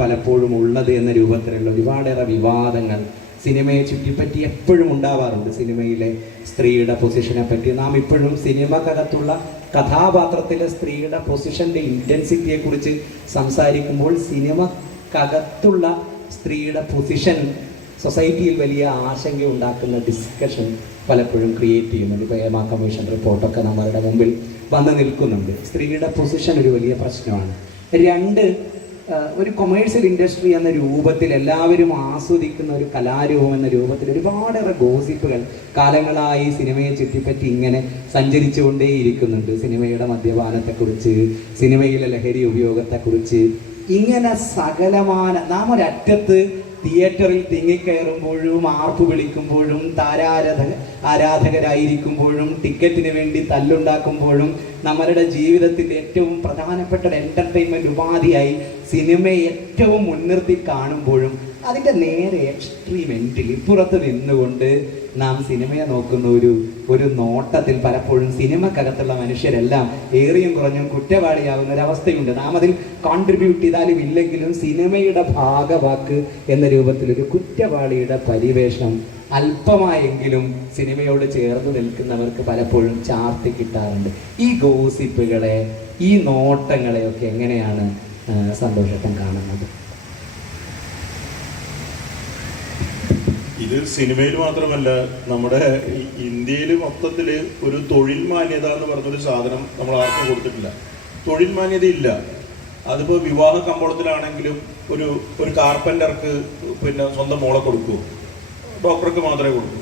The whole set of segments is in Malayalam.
പലപ്പോഴും ഉള്ളത് എന്ന രൂപത്തിലുള്ള ഒരുപാടേറെ വിവാദങ്ങൾ സിനിമയെ ചുറ്റിപ്പറ്റി എപ്പോഴും ഉണ്ടാവാറുണ്ട്. സിനിമയിലെ സ്ത്രീയുടെ പൊസിഷനെ പറ്റി നാം ഇപ്പോഴും സിനിമക്കകത്തുള്ള കഥാപാത്രത്തിലെ സ്ത്രീയുടെ പൊസിഷന്റെ ഇന്റൻസിറ്റിയെക്കുറിച്ച് സംസാരിക്കുമ്പോൾ സിനിമക്കകത്തുള്ള സ്ത്രീയുടെ പൊസിഷൻ സൊസൈറ്റിയിൽ വലിയ ആശങ്ക ഉണ്ടാക്കുന്ന ഡിസ്കഷൻ പലപ്പോഴും ക്രിയേറ്റ് ചെയ്യുന്നുണ്ട്. ഇപ്പോൾ ഏമാ കമ്മീഷൻ റിപ്പോർട്ടൊക്കെ നമ്മളുടെ മുമ്പിൽ വന്ന് നിൽക്കുന്നുണ്ട്. സ്ത്രീയുടെ പൊസിഷൻ ഒരു വലിയ പ്രശ്നമാണ്. രണ്ട് ഒരു കൊമേഴ്സ്യൽ ഇൻഡസ്ട്രി എന്ന രൂപത്തിൽ എല്ലാവരും ആസ്വദിക്കുന്ന ഒരു കലാരൂപം എന്ന രൂപത്തിൽ ഒരുപാടേറെ ഗോസിപ്പുകൾ കാലങ്ങളായി സിനിമയെ ചുറ്റിപ്പറ്റി ഇങ്ങനെ സഞ്ചരിച്ചുകൊണ്ടേയിരിക്കുന്നുണ്ട്. സിനിമയുടെ മദ്യപാനത്തെക്കുറിച്ച് സിനിമയിലെ ലഹരി ഉപയോഗത്തെക്കുറിച്ച്. ഇങ്ങനെ സകലമാന നാം ഒരറ്റത്ത് തിയേറ്ററിൽ തിങ്ങിക്കയറുമ്പോഴും ആർപ്പ് വിളിക്കുമ്പോഴും താരാരാധക ആരാധകരായിരിക്കുമ്പോഴും ടിക്കറ്റിന് വേണ്ടി തല്ലുണ്ടാക്കുമ്പോഴും നമ്മളുടെ ജീവിതത്തിന്റെ ഏറ്റവും പ്രധാനപ്പെട്ട ഒരു എന്റർടൈൻമെന്റ് ഉപാധിയായി സിനിമയെ ഏറ്റവും മുൻനിർത്തി കാണുമ്പോഴും അതിന്റെ നേരെ എക്സ്ട്രീം എൻഡിൽ ഇപ്പുറത്ത് നിന്നുകൊണ്ട് നാം സിനിമയെ നോക്കുന്ന ഒരു ഒരു നോട്ടത്തിൽ പലപ്പോഴും സിനിമക്കകത്തുള്ള മനുഷ്യരെല്ലാം ഏറിയും കുറഞ്ഞും കുറ്റവാളിയാകുന്ന ഒരു അവസ്ഥയുണ്ട്. നാം അതിൽ കോൺട്രിബ്യൂട്ട് ചെയ്താലും ഇല്ലെങ്കിലും സിനിമയുടെ ഭാഗവാക്ക് എന്ന രൂപത്തിൽ ഒരു കുറ്റവാളിയുടെ പരിവേഷം അല്പമായെങ്കിലും സിനിമയോട് ചേർന്ന് നിൽക്കുന്നവർക്ക് പലപ്പോഴും ചാർത്തി കിട്ടാറുണ്ട്. ഈ ഗോസിപ്പുകളെ ഈ നോട്ടങ്ങളെയൊക്കെ എങ്ങനെയാണ് ആ, സന്തോഷട്ടൻ കാണുന്നത്. ഇത് സിനിമയിൽ മാത്രമല്ല നമ്മുടെ ഇന്ത്യയിൽ മൊത്തത്തിൽ ഒരു തൊഴിൽ മാന്യത എന്ന് പറഞ്ഞൊരു സാധനം നമ്മൾ ആർക്കും കൊടുത്തിട്ടില്ല. തൊഴിൽ മാന്യത ഇല്ല. അതിപ്പോ വിവാഹ കമ്പോളത്തിലാണെങ്കിലും ഒരു ഒരു കാർപ്പന്റർക്ക് പിന്നെ സ്വന്തം മോളെ കൊടുക്കൂ. ഡോക്ടർക്ക് മാത്രമേ കൊടുക്കൂ.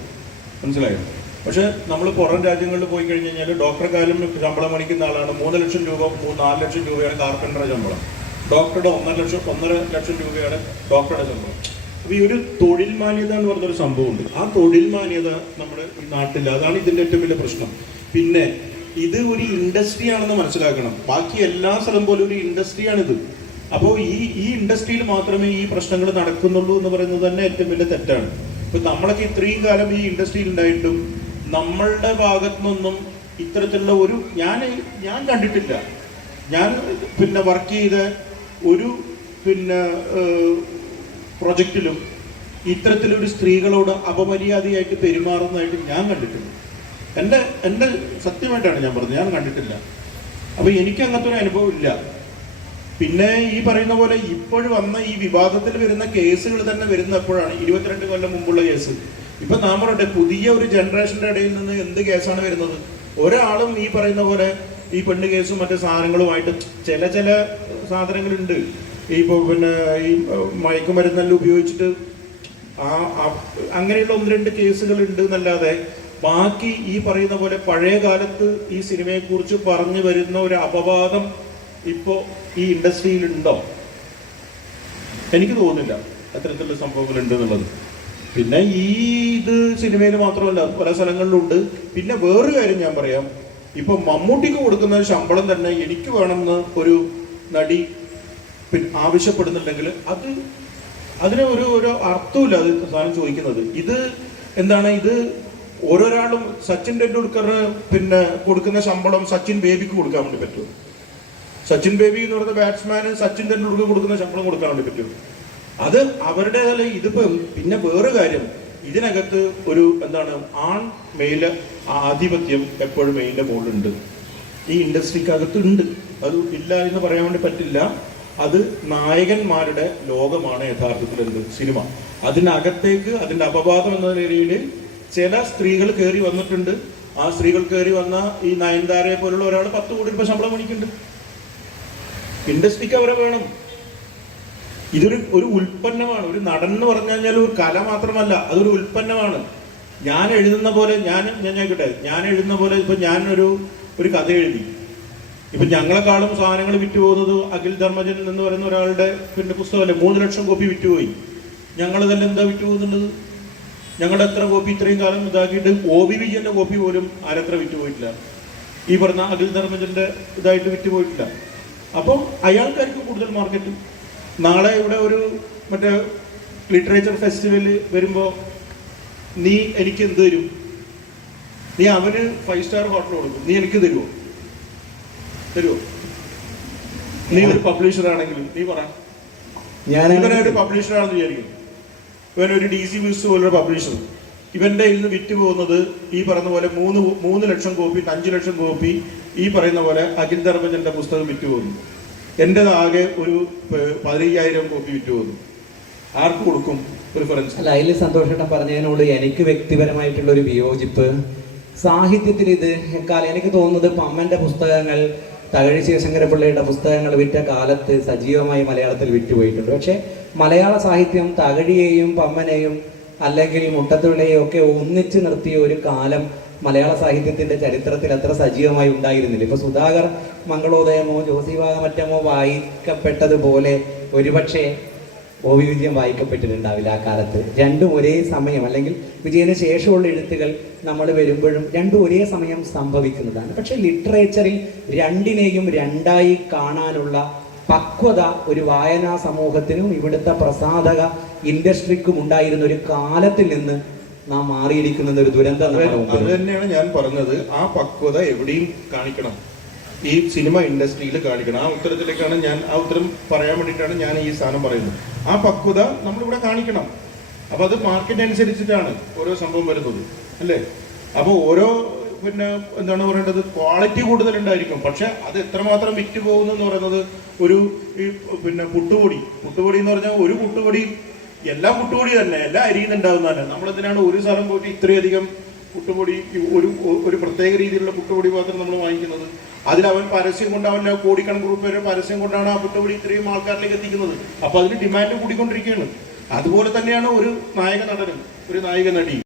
മനസ്സിലായോ? പക്ഷെ നമ്മൾ പുറം രാജ്യങ്ങളിൽ പോയി കഴിഞ്ഞ് കഴിഞ്ഞാൽ ഡോക്ടർക്കാരും ശമ്പളം മേടിക്കുന്ന ആളാണ്. മൂന്ന് ലക്ഷം രൂപ നാല് ലക്ഷം രൂപയാണ് കാർപ്പന്ററുടെ ശമ്പളം. ഡോക്ടറുടെ ഒന്നര ലക്ഷം ഒന്നര ലക്ഷം രൂപയാണ് ഡോക്ടറുടെ ശമ്പളം. അപ്പൊ ഈ ഒരു തൊഴിൽ മാന്യത എന്ന് പറഞ്ഞൊരു സംഭവമുണ്ട്. ആ തൊഴിൽ മാന്യത നമ്മുടെ ഈ നാട്ടിൽ അതാണ് ഇതിന്റെ ഏറ്റവും വലിയ പ്രശ്നം. പിന്നെ ഇത് ഒരു ഇൻഡസ്ട്രി ആണെന്ന് മനസ്സിലാക്കണം. ബാക്കി എല്ലാ സ്ഥലം പോലെ ഒരു ഇൻഡസ്ട്രിയാണിത് അപ്പോൾ ഈ ഈ ഇൻഡസ്ട്രിയിൽ മാത്രമേ ഈ പ്രശ്നങ്ങൾ നടക്കുന്നുള്ളൂ എന്ന് പറയുന്നത് തന്നെ ഏറ്റവും വലിയ തെറ്റാണ്. ഇപ്പൊ നമ്മളൊക്കെ ഇത്രയും കാലം ഈ ഇൻഡസ്ട്രിയിൽ ഉണ്ടായിട്ടും നമ്മളുടെ ഭാഗത്തു നിന്നും ഇത്തരത്തിലുള്ള ഒരു ഞാൻ ഞാൻ കണ്ടിട്ടില്ല. ഞാൻ പിന്നെ വർക്ക് ചെയ്ത ഒരു പിന്നെ പ്രൊജക്റ്റിലും ഇത്തരത്തിലൊരു സ്ത്രീകളോട് അപമര്യാദയായിട്ട് പെരുമാറുന്നതായിട്ട് ഞാൻ കണ്ടിട്ടില്ല. എന്റെ എന്റെ സത്യമായിട്ടാണ് ഞാൻ പറഞ്ഞത്. ഞാൻ കണ്ടിട്ടില്ല. അപ്പോൾ എനിക്ക് അങ്ങനത്തെ ഒരു അനുഭവം ഇല്ല. പിന്നെ ഈ പറയുന്ന പോലെ ഇപ്പോഴും വന്ന ഈ വിവാദത്തിൽ വരുന്ന കേസുകൾ തന്നെ വരുന്ന എപ്പോഴാണ് ഇരുപത്തിരണ്ട് കൊല്ലം മുമ്പുള്ള കേസ്. ഇപ്പൊ നാം പറയട്ടെ പുതിയ ഒരു ജനറേഷന്റെ ഇടയിൽ നിന്ന് എന്ത് കേസാണ് വരുന്നത്? ഒരാളും ഈ പറയുന്ന പോലെ ഈ പെണ്ണ് കേസും മറ്റു സാധനങ്ങളുമായിട്ട് ചില ചില സാധനങ്ങളുണ്ട്. ഈ പിന്നെ ഈ മയക്കുമരുന്നെല്ലാം ഉപയോഗിച്ചിട്ട് ആ അങ്ങനെയുള്ള ഒന്ന് രണ്ട് കേസുകൾ ഉണ്ട് എന്നല്ലാതെ ബാക്കി ഈ പറയുന്ന പോലെ പഴയ കാലത്ത് ഈ സിനിമയെ കുറിച്ച് പറഞ്ഞു വരുന്ന ഒരു അപവാദം ഇപ്പോ ഈ ഇൻഡസ്ട്രിയിൽ ഉണ്ടോ എനിക്ക് തോന്നുന്നില്ല അത്തരത്തിലുള്ള സംഭവങ്ങൾ ഉണ്ട് എന്നുള്ളത്. പിന്നെ ഈ ഇത് സിനിമയിൽ മാത്രമല്ല പല സ്ഥലങ്ങളിലുണ്ട്. പിന്നെ വേറൊരു കാര്യം ഞാൻ പറയാം. ഇപ്പൊ മമ്മൂട്ടിക്ക് കൊടുക്കുന്ന ശമ്പളം തന്നെ എനിക്ക് വേണമെന്ന് ഒരു നടി ആവശ്യപ്പെടുന്നുണ്ടെങ്കിൽ അത് അതിന് ഒരു ഒരു അർത്ഥമില്ല അത് സാധനം ചോദിക്കുന്നത്. ഇത് എന്താണ്? ഇത് ഓരോരാളും സച്ചിൻ ടെണ്ടുൽക്കറിന് പിന്നെ കൊടുക്കുന്ന ശമ്പളം സച്ചിൻ ബേബിക്ക് കൊടുക്കാൻ വേണ്ടി പറ്റും. സച്ചിൻ ബേബി എന്ന് പറയുന്ന ബാറ്റ്സ്മാന് സച്ചിൻ ടെണ്ടുൽക്കർ കൊടുക്കുന്ന ശമ്പളം കൊടുക്കാൻ വേണ്ടി പറ്റും. അത് അവരുടേതല്ല ഇതിപ്പോ പിന്നെ വേറെ കാര്യം. ഇതിനകത്ത് ഒരു എന്താണ് ആൺ മെയില ആധിപത്യം എപ്പോഴും മെയിലിന്റെ മുകളിലുണ്ട്. ഈ ഇൻഡസ്ട്രിക്കകത്ത് ഉണ്ട് അത് ഇല്ല എന്ന് പറയാൻ വേണ്ടി പറ്റില്ല. അത് നായകന്മാരുടെ ലോകമാണ് യഥാർത്ഥത്തിൽ എന്ത് സിനിമ. അതിനകത്തേക്ക് അതിന്റെ അപവാദം എന്ന നിലയിൽ ചില സ്ത്രീകൾ കയറി വന്നിട്ടുണ്ട്. ആ സ്ത്രീകൾ കയറി വന്ന ഈ നയൻതാരയെ പോലുള്ള ഒരാൾ പത്ത് കോടി രൂപ ശമ്പളം മേടിക്കുന്നുണ്ട്. ഇൻഡസ്ട്രിക്ക് അവരെ വേണം. ഇതൊരു ഒരു ഉൽപ്പന്നമാണ്. ഒരു നടൻ എന്ന് പറഞ്ഞു കഴിഞ്ഞാൽ ഒരു കല മാത്രമല്ല അതൊരു ഉൽപ്പന്നമാണ്. ഞാൻ എഴുതുന്ന പോലെ ഞാൻ ഞാൻ ചോദിക്കട്ടെ ഞാൻ എഴുതുന്ന പോലെ ഇപ്പൊ ഞാനൊരു ഒരു കഥ എഴുതി. ഇപ്പൊ ഞങ്ങളെക്കാളും സാധനങ്ങൾ വിറ്റ് പോകുന്നത് അഖിൽ ധർമ്മജൻ എന്ന് പറയുന്ന ഒരാളുടെ പിന്നെ പുസ്തകമല്ലേ? മൂന്ന് ലക്ഷം കോപ്പി വിറ്റുപോയി. ഞങ്ങൾ തന്നെ എന്താ വിറ്റ് പോകുന്നുള്ളത് ഞങ്ങളുടെ എത്ര കോപ്പി ഇത്രയും കാലം ഇതാക്കിയിട്ട് ഒ ബി വിജയന്റെ കോപ്പി പോലും ആരെത്ര വിറ്റ് പോയിട്ടില്ല ഈ പറഞ്ഞ അഖിൽ ധർമ്മജന്റെ ഇതായിട്ട് വിറ്റ് പോയിട്ടില്ല അപ്പം അയാൾക്കാർക്ക് കൂടുതൽ മാർക്കറ്റ്. നാളെ ഇവിടെ ഒരു മറ്റേ ലിറ്ററേച്ചർ ഫെസ്റ്റിവൽ വരുമ്പോൾ നീ എനിക്ക് എന്ത് തരും? നീ അവന് ഫൈവ് സ്റ്റാർ ഹോട്ടൽ കൊടുക്കും. നീ എനിക്ക് തരുമോ തരുമോ നീ ഒരു പബ്ലിഷർ ആണെങ്കിലും നീ പറ. ഞാൻ ഇവനെ ഒരു പബ്ലിഷറാണെന്ന് വിചാരിക്കും. ഇവൻ ഒരു ഡി സി മ്യൂസ് പോലൊരു പബ്ലിഷർ ഇവന്റെ ഇന്ന് വിറ്റ് പോകുന്നത് ഈ പറയുന്ന പോലെ മൂന്ന് മൂന്ന് ലക്ഷം കോപ്പി അഞ്ച് ലക്ഷം കോപ്പി ഈ പറയുന്ന പോലെ അഖിൽ ധർമ്മജന്റെ പുസ്തകം വിറ്റ് പോകുന്നു. ആകെ ഒരു പതിനയ്യായിരം കോപ്പി വിറ്റ് പോകുന്നു. ആർക്ക് കൊടുക്കും? പ്രിഫറൻസ് അല്ല അതിൽ സന്തോഷേട്ടൻ പറഞ്ഞതിനോട് എനിക്ക് വ്യക്തിപരമായിട്ടുള്ള ഒരു വിയോജിപ്പ്. സാഹിത്യത്തിൽ ഇത് എക്കാലം എനിക്ക് തോന്നുന്നത് പമ്മന്റെ പുസ്തകങ്ങൾ തകഴി ശിവശങ്കരപിള്ളയുടെ പുസ്തകങ്ങൾ വിറ്റ കാലത്ത് സജീവമായി മലയാളത്തിൽ വിറ്റുപോയിട്ടുണ്ട്. പക്ഷേ മലയാള സാഹിത്യം തകഴിയെയും പമ്മനെയും അല്ലെങ്കിൽ മുട്ടത്തുള്ളിയെയും ഒക്കെ ഒന്നിച്ചു നിർത്തിയ ഒരു കാലം മലയാള സാഹിത്യത്തിന്റെ ചരിത്രത്തിൽ അത്ര സജീവമായി ഉണ്ടായിരുന്നില്ല. ഇപ്പൊ സുധാകർ മംഗളോദയമോ ജോസിവാഗമറ്റമോ വായിക്കപ്പെട്ടതുപോലെ ഒരുപക്ഷെ ഒ വി വിജയം വായിക്കപ്പെട്ടിട്ടുണ്ടാവില്ല ആ കാലത്ത്. രണ്ടും ഒരേ സമയം അല്ലെങ്കിൽ വിജയന് ശേഷമുള്ള എഴുത്തുകൾ നമ്മൾ വരുമ്പോഴും രണ്ടും ഒരേ സമയം സംഭവിക്കുന്നതാണ്. പക്ഷെ ലിറ്ററേച്ചറിൽ രണ്ടിനെയും രണ്ടായി കാണാനുള്ള പക്വത ഒരു വായനാ സമൂഹത്തിനും ഇവിടുത്തെ പ്രസാധക ഇൻഡസ്ട്രിക്കും ഉണ്ടായിരുന്ന ഒരു കാലത്തിൽ നിന്ന് നാം മാറിയിരിക്കുന്ന ഒരു ദുരന്തം അത് തന്നെയാണ് ഞാൻ പറഞ്ഞത്. ആ പക്വത എവിടെയും കാണിക്കണം. ഈ സിനിമ ഇൻഡസ്ട്രിയിൽ കാണിക്കണം. ആ ഉത്തരത്തിലേക്കാണ് ഞാൻ ആ ഉത്തരം പറയാൻ വേണ്ടിയിട്ടാണ് ഞാൻ ഈ സാധനം പറയുന്നത്. ആ പക്വത നമ്മളിവിടെ കാണിക്കണം. അപ്പോൾ അത് മാർക്കറ്റ് അനുസരിച്ചിട്ടാണ് ഓരോ സംഭവം വരുന്നത്. അല്ലേ? അപ്പോൾ ഓരോ പിന്നെ എന്താണ് പറയേണ്ടത്? ക്വാളിറ്റി കൂടുതലുണ്ടായിരിക്കും. പക്ഷെ അത് എത്രമാത്രം വിറ്റ് പോകുന്നു എന്ന് പറയുന്നത് ഒരു ഈ പിന്നെ പുട്ടുപൊടി. പുട്ടുപൊടി എന്ന് പറഞ്ഞാൽ ഒരു പുട്ടുപൊടി എല്ലാ പുട്ടുപൊടി തന്നെ എല്ലാ അരിയിൽ ഉണ്ടാവുന്നതന്നെ നമ്മളെന്തിനാണ് ഒരു സ്ഥലം പോയിട്ട് ഇത്രയധികം പുട്ടുപൊടി ഒരു ഒരു പ്രത്യേക രീതിയിലുള്ള പുട്ടുപൊടി മാത്രം നമ്മൾ വാങ്ങിക്കുന്നത്. അതിൽ അവൻ പരസ്യം കൊണ്ട് അവൻ കോടിക്കണക്കിന് പരസ്യം കൊണ്ടാണ് ആ പുട്ടുപൊടി ഇത്രയും ആൾക്കാരിലേക്ക് എത്തിക്കുന്നത്. അപ്പൊ അതിന് ഡിമാൻഡ് കൂടിക്കൊണ്ടിരിക്കുകയാണ്. അതുപോലെ തന്നെയാണ് ഒരു നായക നടനും ഒരു നായിക നടി.